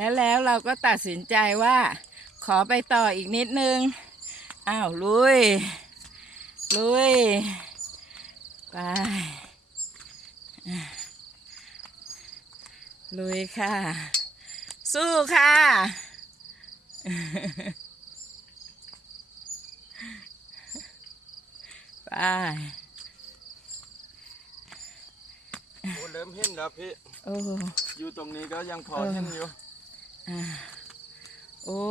แล้วแล้วเราก็ตัดสินใจว่า ขอไปต่ออีกนิดนึง อ้าว ลุย ลุย ไปอะลุยค่ะ สู้ค่ะไปโอ้เริ่มเห็นแล้วพี่ โอ้ อยู่ตรงนี้ก็ยังพอเออเห็นอยู่อ่า โอ้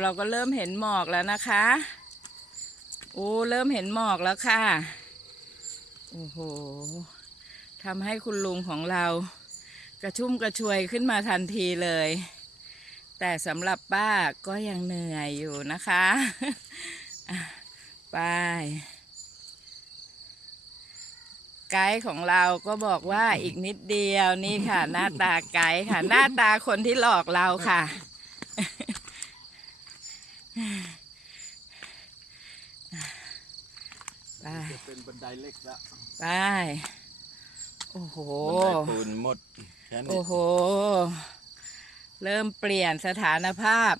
เราก็เริ่มเห็นหมอกแล้วนะคะ โอ้ เริ่มเห็นหมอกแล้วค่ะ โอ้โหทำให้คุณลุงของเรา กระชุ่มกระชวยขึ้นมาทันทีเลย แต่สำหรับป้าก็ยังเหนื่อยอยู่นะคะ ไป ไกด์ของเราก็บอกว่าอีกนิดเดียวนี่ค่ะ หน้าตาไกด์ค่ะ หน้าตาคนที่หลอกเราค่ะ ไปจะเป็นบันไดเล็กแล้วไปโอ้โหบันไดปูนหมดแค่นี้โอ้โห เริ่มเปลี่ยนสถานภาพ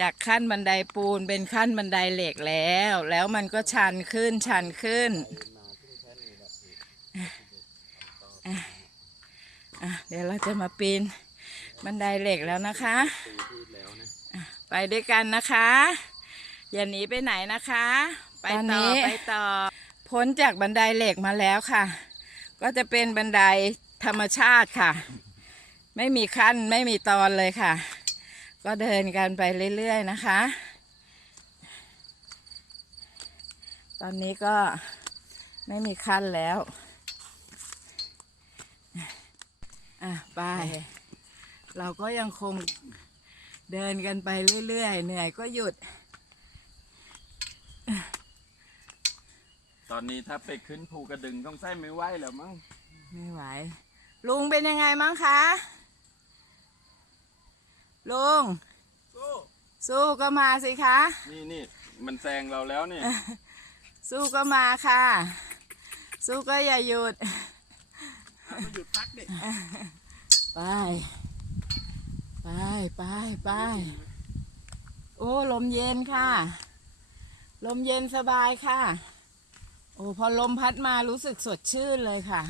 จากขั้นบันไดปูนเป็นขั้นบันไดเหล็กแล้ว แล้วมันก็ชันขึ้นชันขึ้น อะเดี๋ยวเราจะมาปีนบันไดเหล็กแล้วนะคะปีที่แล้วนะไปด้วยกันนะคะ อย่าหนีไปไหนนะคะ ไปตอนต่นี้อไปต่อ พ้นจากบันไดเหล็กมาแล้วค่ะ ก็จะเป็นบันไดธรรมชาติค่ะ ไม่มีขั้นไม่มีตอนเลยค่ะ ก็เดินกันไปเรื่อยๆนะคะ ตอนนี้ก็ไม่มีขั้นแล้ว อะไป เราก็ยังคงเดินกันไปเรื่อยๆ เหนื่อยก็หยุด ตอนนี้ถ้าไปขึ้นภูกระดึงต้องใส่ไม่ไหวแล้วมั้ง ไม่ไหว ลุงเป็นยังไงมั้งคะ ลุง สู้ สู้ก็มาสิคะ นี่นี่มันแซงเราแล้วนี่สู้ก็มาค่ะ สู้ก็อย่าหยุด มาหยุดพักดิไป ไปไปไปโอ้ลมเย็นค่ะ ลมเย็นสบายค่ะ โอ้พอลมพัดมารู้สึกสดชื่นเลยค่ะ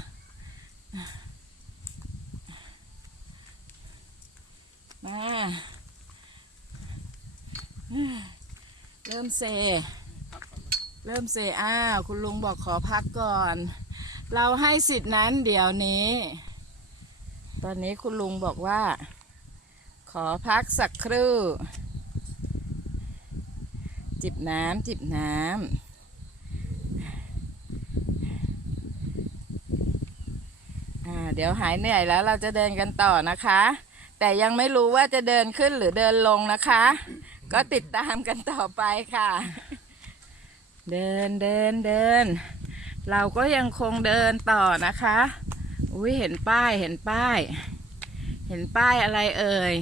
มาเริ่มเซ เริ่มเซอ้าว คุณลุงบอกขอพักก่อน เราให้สิทธินั้นเดี๋ยวนี้ ตอนนี้คุณลุงบอกว่า ขอพักสักครู่ จิบน้ำจิบน้ำอ่าเดี๋ยวหายเหนื่อยแล้วเราจะเดินกันต่อนะคะ แต่ยังไม่รู้ว่าจะเดินขึ้นหรือเดินลงนะคะ ก็ติดตามกันต่อไปค่ะ เดินเดินเดิน เราก็ยังคงเดินต่อนะคะ อุ้ยเห็นป้ายเห็นป้าย เห็นป้ายอะไรเอ่ย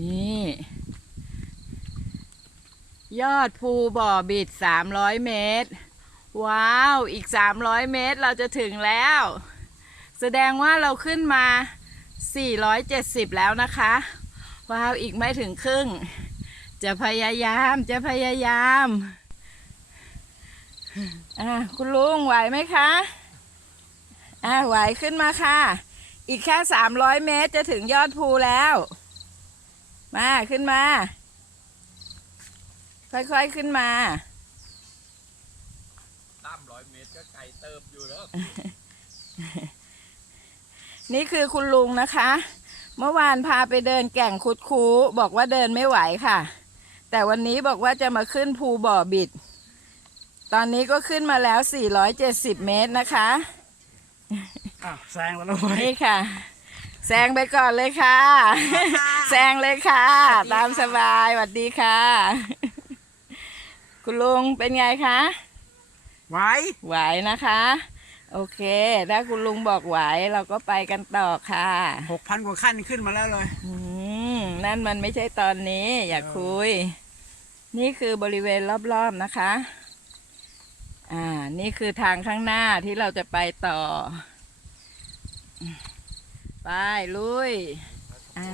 นี่ ยอดภูบ่อบิดสามร้อยเมตร ว้าว อีกสามร้อยเมตรเราจะถึงแล้ว แสดงว่าเราขึ้นมาสี่ร้อยเจ็ดสิบแล้วนะคะ ว้าว อีกไม่ถึงครึ่ง จะพยายามจะพยายาม อ่าคุณลุงไหวไหมคะอ่าไหวขึ้นมาค่ะ อีกแค่สามร้อยเมตรจะถึงยอดภูแล้ว มาขึ้นมา ค่อยๆขึ้นมาตามร้อยเมตรก็ไกลเติบอยู่แล้ว นี่คือคุณลุงนะคะ เมื่อวานพาไปเดินแก่งคุดคูบอกว่าเดินไม่ไหวค่ะ แต่วันนี้บอกว่าจะมาขึ้นภูบ่อบิด ตอนนี้ก็ขึ้นมาแล้ว 470 เมตรนะคะ อ้าวแซงแล้วเว้ย นี่ค่ะ แซงไปก่อนเลยค่ะ แซงเลยค่ะ ตามสบายสวัสดีค่ะ คุณลุงเป็นไงคะ ไหว ไหวนะคะ โอเค ถ้าคุณลุงบอกไหวเราก็ไปกันต่อค่ะ หกพันกว่าขั้นขึ้นมาแล้วเลย อืม นั่นมันไม่ใช่ตอนนี้ อย่าคุย นี่คือบริเวณรอบๆนะคะ อ่า นี่คือทางข้างหน้าที่เราจะไปต่อ ไป ลุย อ่า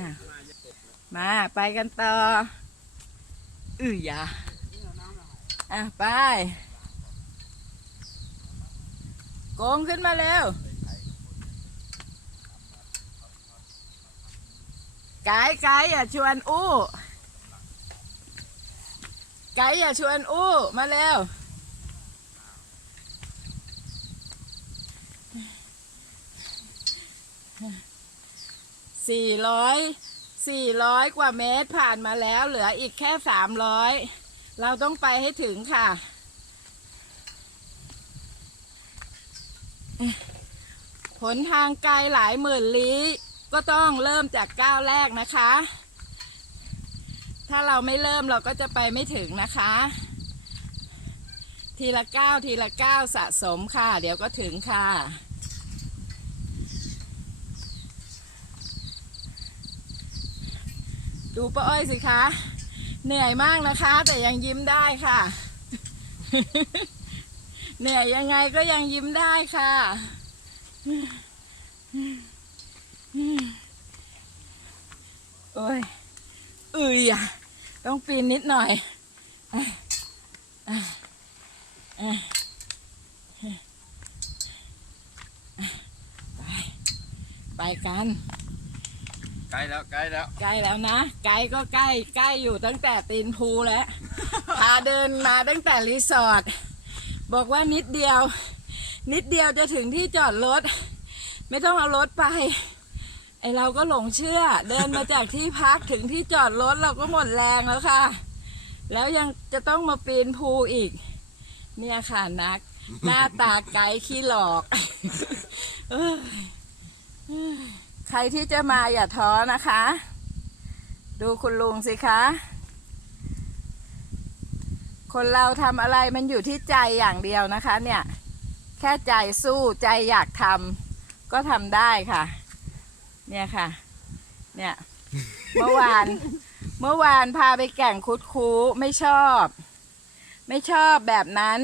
มาไปกันต่อ อืออย่าอะ ไป โกงขึ้นมาเร็วไกด์ไกด์อย่าชวนอู้ ไกด์อย่าชวนอู้ มาเร็ว สี่ร้อยสี่ร้อยกว่าเมตรผ่านมาแล้วเหลืออีกแค่สามร้อยเราต้องไปให้ถึงค่ะหนทางไกลหลายหมื่นลี้ก็ต้องเริ่มจากก้าวแรกนะคะ ถ้าเราไม่เริ่มเราก็จะไปไม่ถึงนะคะ ทีละก้าวทีละก้าวสะสมค่ะ เดี๋ยวก็ถึงค่ะ ดูป้าอ้อยสิคะ เหนื่อยมากนะคะ แต่ยังยิ้มได้ค่ะ เหนื่อยยังไงก็ยังยิ้มได้ค่ะโอ้ยเอือยอะต้องปีนนิดหน่อยไปไปกัน ใกล้แล้วใกล้แล้ว ใกล้แล้วนะไกลก็ใกล้ใกล้อยู่ตั้งแต่ตีนภูแล้ว พาเดินมาตั้งแต่รีสอร์ทบอกว่านิดเดียว นิดเดียวจะถึงที่จอดรถ ไม่ต้องเอารถไป ไอเราก็หลงเชื่อ เดินมาจากที่พักถึงที่จอดรถเราก็หมดแรงแล้วค่ะ แล้วยังจะต้องมาปีนภูอีก เนี่ยค่ะนัก หน้าตาไกด์ขี้หลอกเอ้ยเอ้ย ใครที่จะมาอย่าท้อนะคะ ดูคุณลุงสิคะ คนเราทำอะไรมันอยู่ที่ใจอย่างเดียวนะคะ เนี่ย แค่ใจสู้ใจอยากทำก็ทำได้ค่ะ เนี่ยค่ะ เนี่ย เมื่อวาน เมื่อวานพาไปแก่งคุดคูไม่ชอบ ไม่ชอบแบบนั้น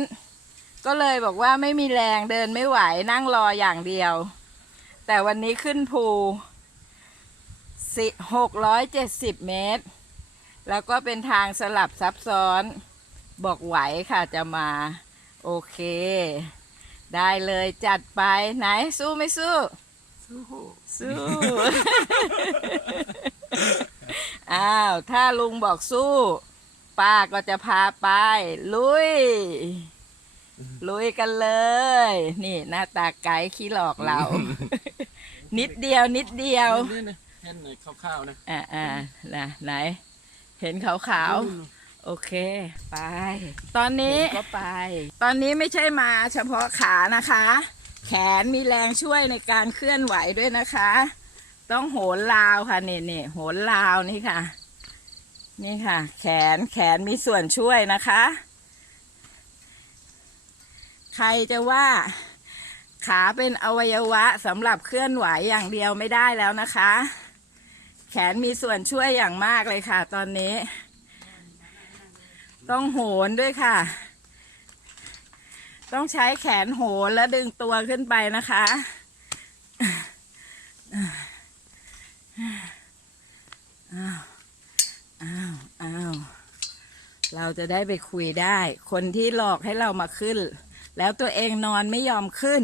ก็เลยบอกว่าไม่มีแรงเดินไม่ไหวนั่งรออย่างเดียว แต่วันนี้ขึ้นภูสิหกร้อยเจ็ดสิบเมตร แล้วก็เป็นทางสลับซับซ้อน บอกไหวค่ะจะมา โอเค ได้เลยจัดไปไหนสู้ไม่สู้ สู้อ้าว ถ้าลุงบอกสู้ ป้าก็จะพาไป ลุย ลุยกันเลย นี่หน้าตาไกด์ขี้หลอกเรา นิดเดียวนิดเดียวนี่นะเห็นในคร่าวๆนะอ่าอ่านะไหน เห็นขาวๆโอเค ไป ตอนนี้ก็ไป ตอนนี้ไม่ใช่มาเฉพาะขานะคะ แขนมีแรงช่วยในการเคลื่อนไหวด้วยนะคะ ต้องโหนลาวค่ะนี่นี่โหนลาวนี่ค่ะ นี่ค่ะ แขนแขนมีส่วนช่วยนะคะ ใครจะว่าขาเป็นอวัยวะสำหรับเคลื่อนไหวอย่างเดียวไม่ได้แล้วนะคะ แขนมีส่วนช่วยอย่างมากเลยค่ะ ตอนนี้ ต้องโหนด้วยค่ะ ต้องใช้แขนโหนและดึงตัวขึ้นไปนะคะ อ้าวอ้าวอ้าวเราจะได้ไปคุยได้ คนที่หลอกให้เรามาขึ้น แล้วตัวเองนอนไม่ยอมขึ้น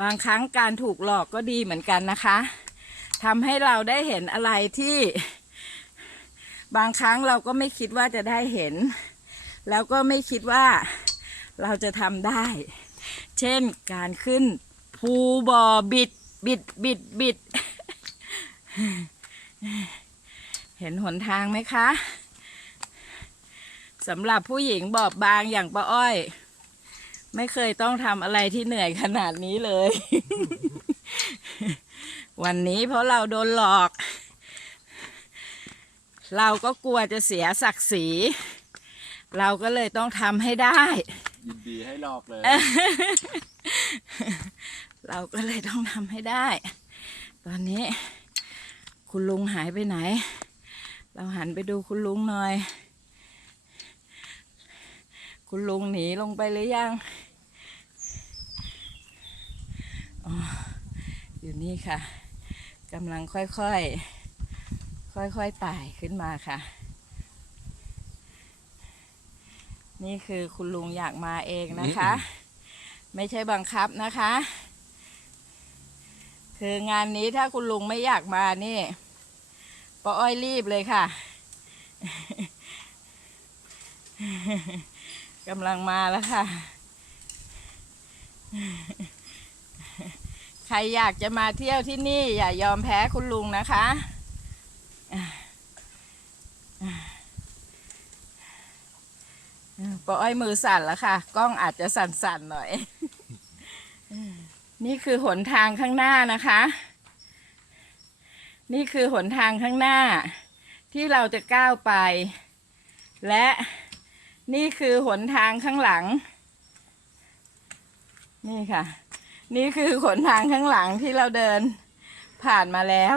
บางครั้งการถูกหลอกก็ดีเหมือนกันนะคะทำให้เราได้เห็นอะไรที่ บางครั้งเราก็ไม่คิดว่าจะได้เห็น แล้วก็ไม่คิดว่าเราจะทำได้ เช่นการขึ้นภูบอบิดบิดบิดบิด เห็นหนทางไหมคะ สำหรับผู้หญิงบอบบางอย่างป้าอ้อย ไม่เคยต้องทำอะไรที่เหนื่อยขนาดนี้เลย วันนี้เพราะเราโดนหลอก เราก็กลัวจะเสียศักดิ์ศรี เราก็เลยต้องทำให้ได้ ยินดีให้หลอกเลย เราก็เลยต้องทำให้ได้ ตอนนี้ คุณลุงหายไปไหน เราหันไปดูคุณลุงหน่อย คุณลุงหนีลงไปหรือยังอ๋ออยู่นี่ค่ะกำลังค่อยๆ ค่อยๆไต่ขึ้นมาค่ะ นี่คือคุณลุงอยากมาเองนะคะ ไม่ใช่บังคับนะคะ คืองานนี้ถ้าคุณลุงไม่อยากมานี่ป้าอ้อยรีบเลยค่ะ กำลังมาแล้วค่ะ ใครอยากจะมาเที่ยวที่นี่ อย่ายอมแพ้คุณลุงนะคะป้าอ้อยมือสั่นแล้วค่ะ กล้องอาจจะสั่นๆหน่อย นี่คือหนทางข้างหน้านะคะ นี่คือหนทางข้างหน้า ที่เราจะก้าวไป และ นี่คือหนทางข้างหลัง นี่ค่ะ นี่คือหนทางข้างหลังที่เราเดินผ่านมาแล้ว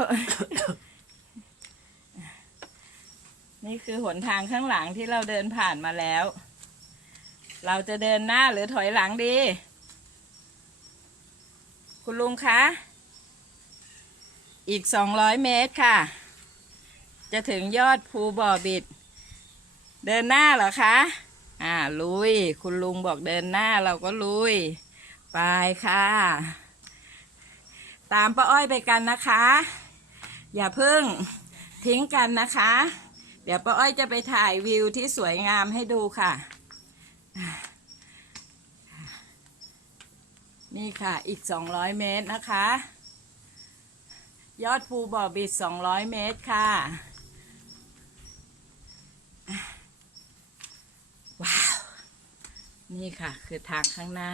นี่คือหนทางข้างหลังที่เราเดินผ่านมาแล้ว เราจะเดินหน้าหรือถอยหลังดี คุณลุงคะ อีกสองร้อยเมตรค่ะ จะถึงยอดภูบ่อบิด เดินหน้าเหรอคะ อ่า ลุย คุณลุงบอกเดินหน้าเราก็ลุย ไปค่ะ ตามป้าอ้อยไปกันนะคะ อย่าเพิ่งทิ้งกันนะคะ เดี๋ยวป้าอ้อยจะไปถ่ายวิวที่สวยงามให้ดูค่ะ นี่ค่ะ อีก 200 เมตรนะคะ ยอดภูบ่อบิด 200 เมตรค่ะ ว้าว นี่ค่ะ คือทางข้างหน้า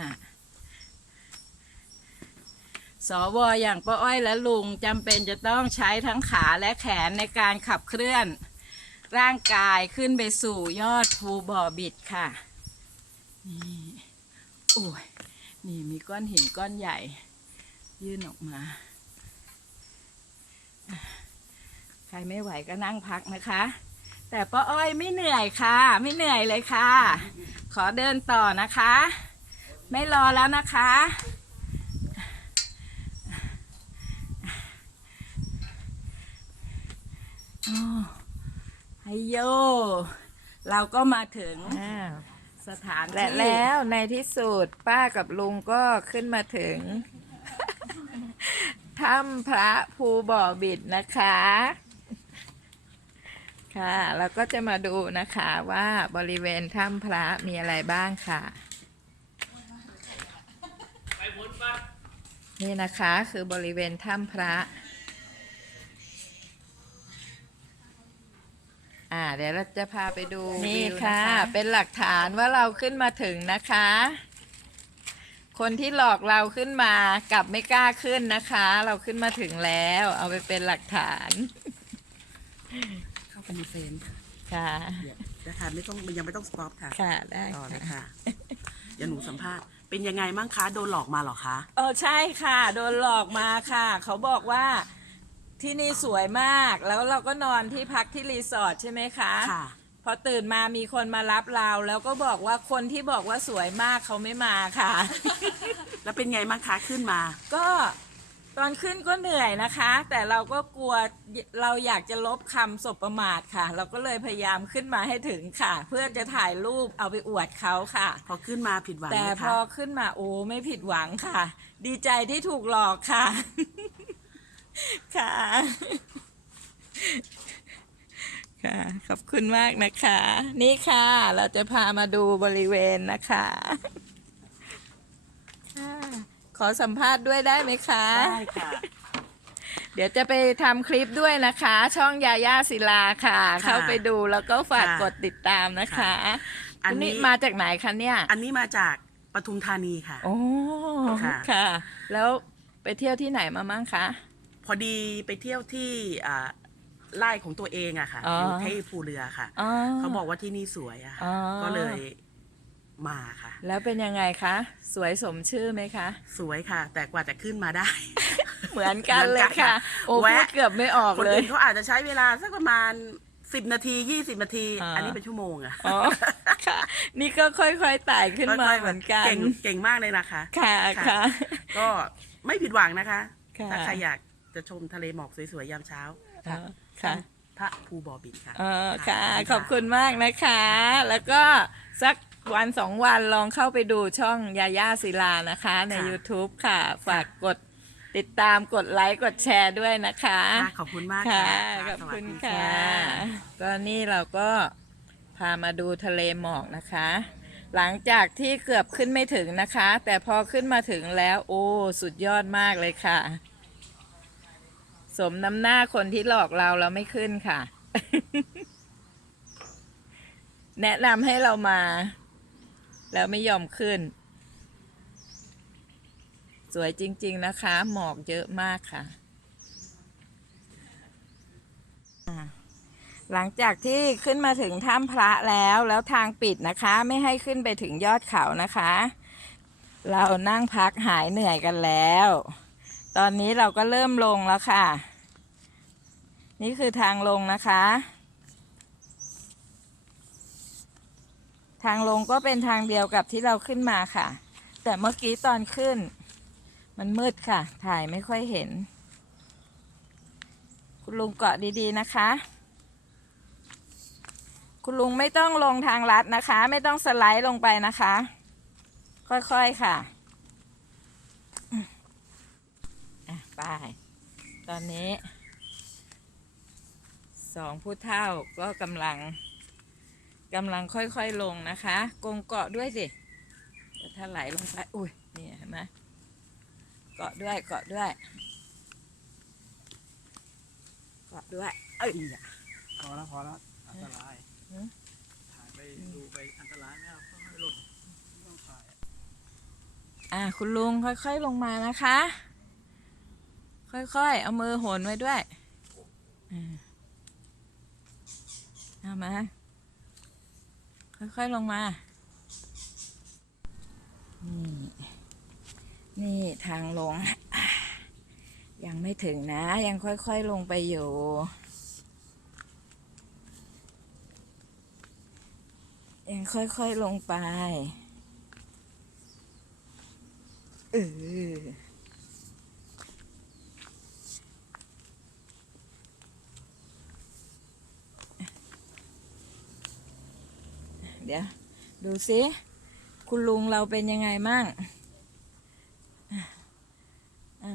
สวอย่างป้าอ้อยและลุงจำเป็นจะต้องใช้ทั้งขาและแขนในการขับเคลื่อน ร่างกายขึ้นไปสู่ยอดภูบ่อบิดค่ะ นี่โอ้ยนี่มีก้อนหินก้อนใหญ่ ยื่นออกมา ใครไม่ไหวก็นั่งพักนะคะ แต่ป้าอ้อยไม่เหนื่อยค่ะ ไม่เหนื่อยเลยค่ะ ขอเดินต่อนะคะ ไม่รอแล้วนะคะโอ้ไฮโย เราก็มาถึงสถานและที่แล้วในที่สุดป้ากับลุงก็ขึ้นมาถึงถ้ำพระภูบ่อบิดนะคะ ค่ะเราก็จะมาดูนะคะว่าบริเวณถ้ำพระมีอะไรบ้างค่ะ นี่นะคะคือบริเวณถ้ำพระ อ่าเดี๋ยวเราจะพาไปดูนี่วิวค่ะ เป็นหลักฐานว่าเราขึ้นมาถึงนะคะ คนที่หลอกเราขึ้นมากลับไม่กล้าขึ้นนะคะ เราขึ้นมาถึงแล้ว เอาไปเป็นหลักฐาน เข้าไปในเฟรมค่ะค่ะเดี๋ยวนะคะไม่ต้องยังไม่ต้องสต็อปค่ะ ค่ะได้ต่อเลยค่ะค่ะเดี๋ยวหนูสัมภาษณ์ เป็นยังไงมั่งคะ โดนหลอกมาเหรอคะ เออใช่ค่ะ โดนหลอกมาค่ะ เขาบอกว่าที่นี่สวยมาก แล้วเราก็นอนที่พักที่รีสอร์ทใช่ไหมคะ ค่ะ พอตื่นมามีคนมารับเรา แล้วก็บอกว่าคนที่บอกว่าสวยมากเขาไม่มาค่ะ แล้วเป็นไงมั่งคะขึ้นมา ก็ต อนขึ้นก็เหนื่อยนะคะ แต่เราก็กลัวเราอยากจะลบคำสบประมาทค่ะ เราก็เลยพยายามขึ้นมาให้ถึงค่ะ เพื่อจะถ่ายรูปเอาไปอวดเขาค่ะ พอขึ้นมาผิดหวังแต่ไหมพคะอขึ้นมาโอ้ไม่ผิดหวังค่ะ ดีใจที่ถูกหลอกค่ะ ค่ะค่ะขอบคุณมากนะคะ นี่ค่ะ เราจะพามาดูบริเวณนะคะค่ะข อสัมภาษณ์ด้วยได้ไหมคะ ได้ค่ะ เดี๋ยวจะไปทำคลิปด้วยนะคะ ช่องยาย่าศิลาค่ะ ค่ะเข้าไปดูแล้วก็ฝากค่ะกดติดตามนะคะอันคุณนี้มาจากไหนคะเนี่ย อันนี้มาจากปทุมธานีค่ะ โอ้ค่ะ ค่ะ แล้วไปเที่ยวที่ไหนมามั่งคะ พอดีไปเที่ยวที่อ่าไร่ของตัวเองอะค่ะอ๋อออยู่ที่ภูเรือค่ะ อ๋อ เขาบอกว่าที่นี่สวยอะค่ะ อ๋อ ก็เลย มาค่ะ แล้วเป็นยังไงคะ สวยสมชื่อไหมคะ สวยค่ะ แต่กว่าจะขึ้นมาได้ เหมือนกันเลยเหมือนกันค่ะค่ะโอ้พูแวะดเกือบไม่ออกคนเลยอื่นเขาอาจจะใช้เวลาสักประมาณสิบนาทียี่สิบนาทีอ่าอันนี้เป็นชั่วโมงอะอ๋อค่ะ นี่ก็ค่อยๆไต่ขึ้นมาค่ยๆเหมือนกัน เก่งเก่งมากเลยนะคะ ค่ะค่ะค่ะก็ไม่ผิดหวังนะคะค่ะถ้าใครอยากจะชมทะเลหมอกสวยๆยามเช้าอ๋อค่ะพระภูบ่อบินค่ะเออค่ะะขอบคุณมากนะคะ แล้วก็สัก วันสองวันลองเข้าไปดูช่องยาย่าศิลานะคะ ใน ค่ะ YouTube ค่ะ ฝากกดติดตามกดไลค์กดแชร์ด้วยนะคะ ค่ะขอบคุณมากค่ะค่ะขอบคุณสวัสดีค่ะ ก็นี่เราก็พามาดูทะเลหมอกนะคะ หลังจากที่เกือบขึ้นไม่ถึงนะคะ แต่พอขึ้นมาถึงแล้ว โอ้ สุดยอดมากเลยค่ะ สมน้ำหน้าคนที่หลอกเราเราไม่ขึ้นค่ะ แนะนำให้เรามา แล้วไม่ยอมขึ้น สวยจริง ๆ นะคะ หมอกเยอะมากค่ะ หลังจากที่ขึ้นมาถึงถ้ำพระแล้วแล้วทางปิดนะคะ ไม่ให้ขึ้นไปถึงยอดเขานะคะ เรานั่งพักหายเหนื่อยกันแล้ว ตอนนี้เราก็เริ่มลงแล้วค่ะ นี่คือทางลงนะคะ ทางลงก็เป็นทางเดียวกับที่เราขึ้นมาค่ะ แต่เมื่อกี้ตอนขึ้น มันมืดค่ะ ถ่ายไม่ค่อยเห็น คุณลุงเกาะดีๆนะคะ คุณลุงไม่ต้องลงทางลัดนะคะ ไม่ต้องสไลด์ลงไปนะคะ ค่อยๆค่ะอะไปตอนนี้สองผู้เท่าก็กำลัง กำลังค่อยๆลงนะคะกงเกาะด้วยสิเดี๋ยวถ้าไหลลงไปอุ้ยนี่เห็นไหมเกาะด้วยเกาะด้วยเกาะด้วยเอ้ยพอแล้วพอแล้วอันตรายหือถ่ายไปดูไปอันตรายไม่เอาต้องให้ลงไม่ต้องถ่ายอะคุณลุงค่อยๆลงมานะคะ ค่อยๆ เอามือโหนไว้ด้วยอ่าเอามา ค่อยๆลงมา นี่ นี่ทางลง ยังไม่ถึงนะ ยังค่อยๆลงไปอยู่ยังค่อยๆลงไป เออ ดี๋ยว ดูสิคุณลุงเราเป็นยังไงมั่ง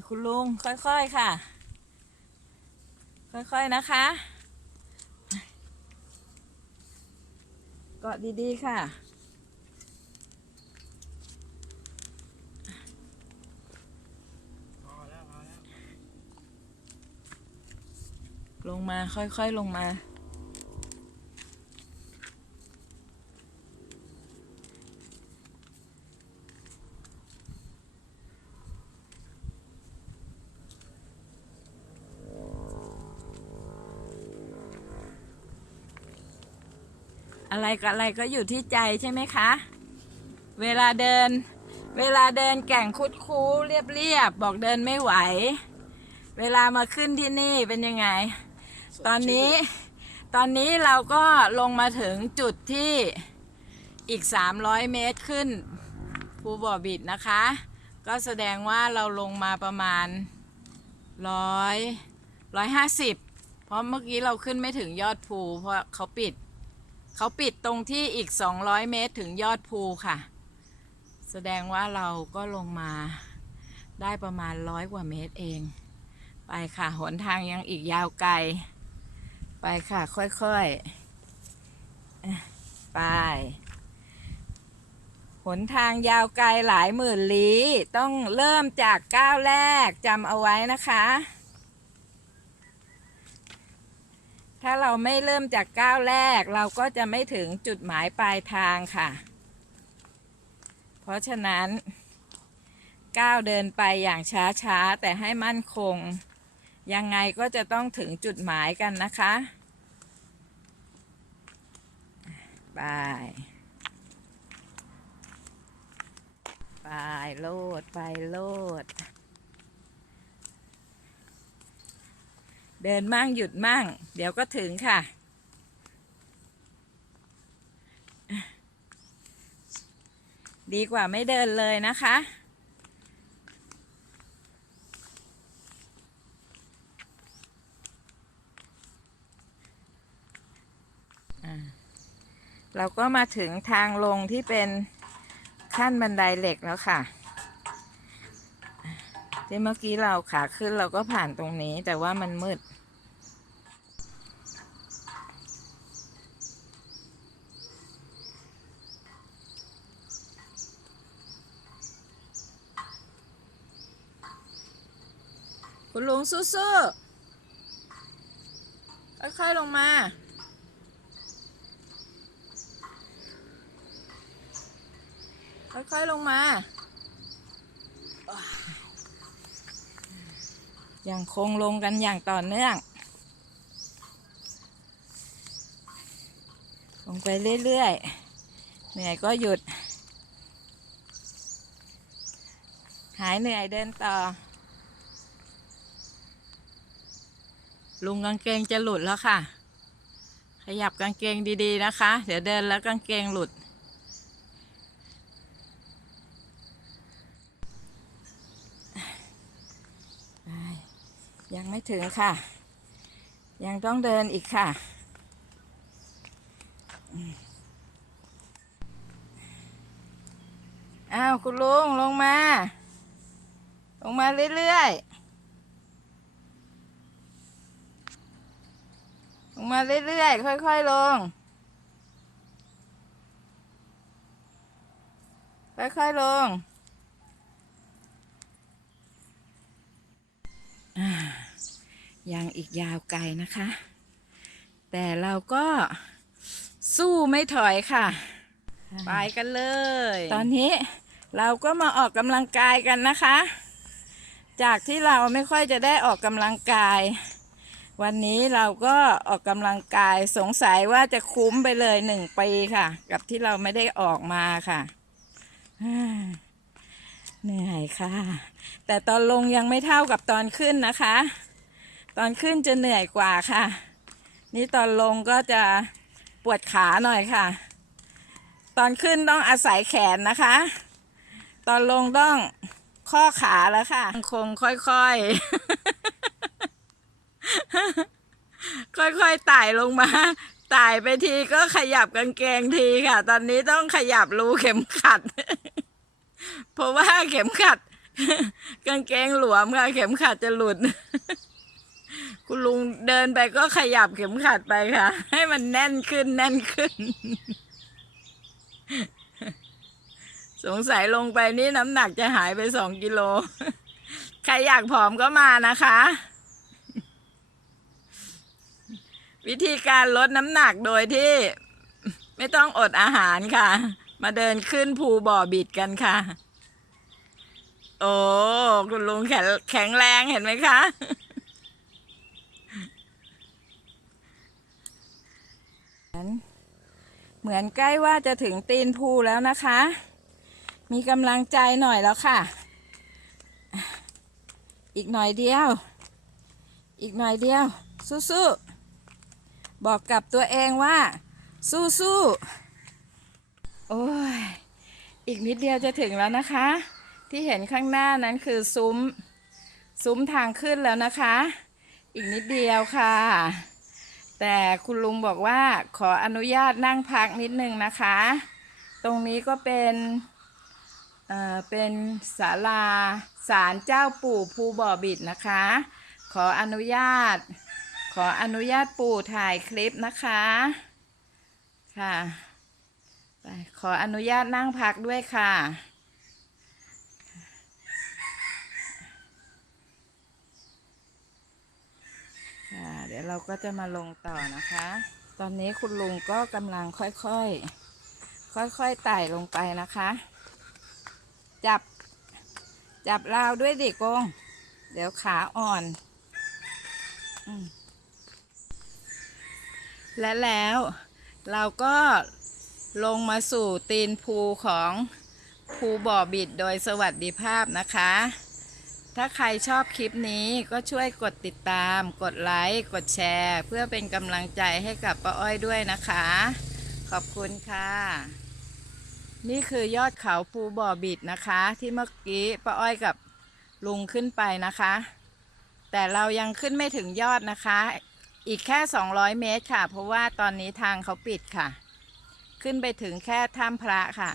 คุณลุงค่อยๆค่ะ ค่อยๆนะคะเกาะดีๆค่ะลงมาค่อยๆลงมา อะไรกับอะไรก็อยู่ที่ใจใช่ไหมคะ เวลาเดิน เวลาเดินแก่งคุดคู้เรียบเรียบๆบอกเดินไม่ไหว เวลามาขึ้นที่นี่เป็นยังไง ตอนนี้ตอนนี้เราก็ลงมาถึงจุดที่อีก 300 เมตรขึ้นภูบ่อบิดนะคะ ก็แสดงว่าเราลงมาประมาณร้อยร้อยห้าสิบเพราะเมื่อกี้เราขึ้นไม่ถึงยอดภูเพราะเขาปิด เขาปิดตรงที่อีก 200 เมตรถึงยอดภูค่ะ แสดงว่าเราก็ลงมาได้ประมาณร้อยกว่าเมตรเอง ไปค่ะหนทางยังอีกยาวไกล ไปค่ะค่อยๆ ไป หนทางยาวไกลหลายหมื่นลี้ ต้องเริ่มจากก้าวแรกจำเอาไว้นะคะ ถ้าเราไม่เริ่มจากก้าวแรก เราก็จะไม่ถึงจุดหมายปลายทางค่ะ เพราะฉะนั้น ก้าวเดินไปอย่างช้าๆ แต่ให้มั่นคง ยังไงก็จะต้องถึงจุดหมายกันนะคะไปไปโลด ไปโลด เดินมั่งหยุดมั่ง เดี๋ยวก็ถึงค่ะ ดีกว่าไม่เดินเลยนะคะ เราก็มาถึงทางลงที่เป็นขั้นบันไดเหล็กแล้วค่ะ ที่เมื่อกี้เราขาขึ้นเราก็ผ่านตรงนี้ แต่ว่ามันมืด คุณลุงสู้ๆค่อยๆลงมาค่อยๆลงมา ยังคงลงกันอย่างต่อเนื่อง ลงไปเรื่อยๆ เหนื่อยก็หยุด หายเหนื่อยเดินต่อ ลุงกางเกงจะหลุดแล้วค่ะ ขยับกางเกงดีๆนะคะ เดี๋ยวเดินแล้วกางเกงหลุด ยังไม่ถึงค่ะ ยังต้องเดินอีกค่ะ อ้าว คุณลุง ลงมา ลงมาเรื่อยๆ ลงมาเรื่อยๆ ค่อยๆ ลง ค่อยๆ ลง อ่า ยังอีกยาวไกลนะคะ แต่เราก็สู้ไม่ถอยค่ะ ไปกันเลย ตอนนี้เราก็มาออกกำลังกายกันนะคะ จากที่เราไม่ค่อยจะได้ออกกำลังกาย วันนี้เราก็ออกกำลังกายสงสัยว่าจะคุ้มไปเลยหนึ่งปีค่ะ กับที่เราไม่ได้ออกมาค่ะเหนื่อยค่ะ แต่ตอนลงยังไม่เท่ากับตอนขึ้นนะคะ ตอนขึ้นจะเหนื่อยกว่าค่ะ นี่ตอนลงก็จะปวดขาหน่อยค่ะ ตอนขึ้นต้องอาศัยแขนนะคะ ตอนลงต้องข้อขาแล้วค่ะ คงค่อยๆ ค่อยๆไต่ลงมาไต่ไปทีก็ขยับกางเกงทีค่ะ ตอนนี้ต้องขยับรูเข็มขัด เพราะว่าเข็มขัด กางเกงหลวมค่ะ เข็มขัดจะหลุด คุณลุงเดินไปก็ขยับเข็มขัดไปค่ะ ให้มันแน่นขึ้นแน่นขึ้น สงสัยลงไปนี่น้ำหนักจะหายไปสองกิโล ใครอยากผอมก็มานะคะ วิธีการลดน้ำหนักโดยที่ไม่ต้องอดอาหารค่ะ มาเดินขึ้นภูบ่อบิดกันค่ะ โอ้ คุณลุงแข็งแข็งแรงเห็นไหมคะ เหมือนใกล้ว่าจะถึงตีนภูแล้วนะคะ มีกำลังใจหน่อยแล้วค่ะ อีกหน่อยเดียว อีกหน่อยเดียว สู้ๆ บอกกับตัวเองว่า สู้ๆ โอ้ย อีกนิดเดียวจะถึงแล้วนะคะ ที่เห็นข้างหน้านั้นคือซุ้ม ซุ้มทางขึ้นแล้วนะคะ อีกนิดเดียวค่ะ แต่คุณลุงบอกว่าขออนุญาตนั่งพักนิดนึงนะคะ ตรงนี้ก็เป็นเอ่อเป็นศาลาศาลเจ้าปู่ภูบ่อบิดนะคะ ขออนุญาต ขออนุญาตปู่ถ่ายคลิปนะคะค่ะไปขออนุญาตนั่งพักด้วยค่ะ ค่ะเดี๋ยวเราก็จะมาลงต่อนะคะ ตอนนี้คุณลุงก็กำลังค่อยๆ ค่อยๆไต่ลงไปนะคะ จับ จับราวด้วยดิกง เดี๋ยวขาอ่อนอและแล้วเราก็ลงมาสู่ตีนภูของภูบ่อบิดโดยสวัสดิภาพนะคะ ถ้าใครชอบคลิปนี้ก็ช่วยกดติดตาม กดไลค์ กดแชร์ เพื่อเป็นกำลังใจให้กับป้าอ้อยด้วยนะคะ ขอบคุณค่ะ นี่คือยอดเขาภูบ่อบิดนะคะ ที่เมื่อกี้ป้าอ้อยกับลุงขึ้นไปนะคะ แต่เรายังขึ้นไม่ถึงยอดนะคะ อีกแค่ 200 เมตรค่ะ เพราะว่าตอนนี้ทางเขาปิดค่ะ ขึ้นไปถึงแค่ถ้ำพระค่ะ